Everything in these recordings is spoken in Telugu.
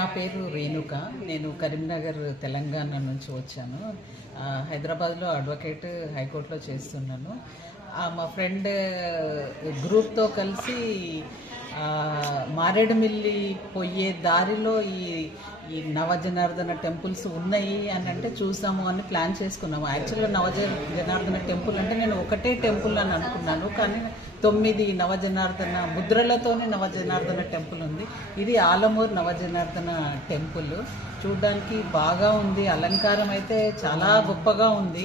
నా పేరు రేణుక. నేను కరీంనగర్ తెలంగాణ నుంచి వచ్చాను. హైదరాబాద్లో అడ్వకేట్ హైకోర్టులో చేస్తున్నాను. మా ఫ్రెండ్ గ్రూప్తో కలిసి మారేడుమిల్లి పోయే దారిలో ఈ నవజనార్దన టెంపుల్స్ ఉన్నాయి అని అంటే చూసాము అని ప్లాన్ చేసుకున్నాము. యాక్చువల్గా నవజనార్దన టెంపుల్ అంటే నేను ఒకటే టెంపుల్ అని అనుకున్నాను, కానీ 9 నవజనార్దన ముద్రలతోనే నవజనార్దన టెంపుల్ ఉంది. ఇది ఆలమూరు నవజనార్దన టెంపుల్. చూడడానికి బాగా ఉంది, అలంకారం అయితే చాలా గొప్పగా ఉంది,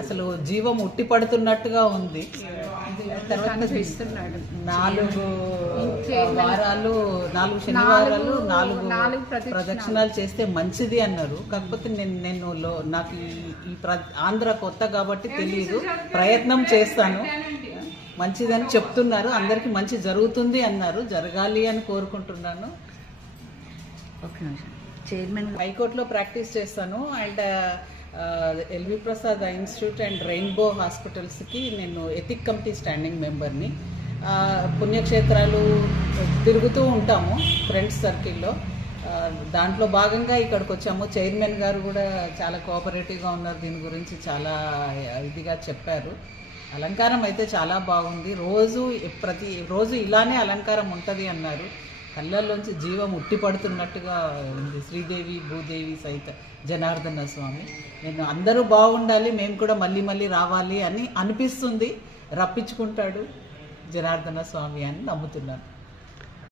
అసలు జీవం ఉట్టి పడుతున్నట్టుగా ఉంది. తర్వాత 4 వారాలు 4 శనివారాలు 4 ప్రదక్షిణాలు చేస్తే మంచిది అన్నారు. కాకపోతే నాకు ఈ ఆంధ్ర కొత్త కాబట్టి తెలియదు, ప్రయత్నం చేస్తాను. మంచిదని చెప్తున్నారు, అందరికి మంచి జరుగుతుంది అన్నారు, జరగాలి అని కోరుకుంటున్నాను. చైర్మన్ హైకోర్టులో ప్రాక్టీస్ చేస్తాను. And LV Prasad institute and Rainbow హాస్పిటల్స్కి నేను ఎథిక్ కమిటీ స్టాండింగ్ మెంబర్ని. పుణ్యక్షేత్రాలు తిరుగుతూ ఉంటాము ఫ్రెండ్స్ సర్కిల్లో. దాంట్లో భాగంగా ఇక్కడికి వచ్చాము. చైర్మన్ గారు కూడా చాలా కోఆపరేటివ్గా ఉన్నారు, దీని గురించి చాలా ఇదిగా చెప్పారు. అలంకారం అయితే చాలా బాగుంది. ప్రతిరోజు ఇలానే అలంకారం ఉంటుంది అన్నారు. కళ్ళల్లోంచి జీవం ఉట్టి పడుతున్నట్టుగా ఉంది. శ్రీదేవి భూదేవి సహిత జనార్దన స్వామి. నేను అందరూ బాగుండాలి, మేము కూడా మళ్ళీ మళ్ళీ రావాలి అని అనిపిస్తుంది. రప్పించుకుంటాడు జనార్దన స్వామి అని నమ్ముతున్నాను.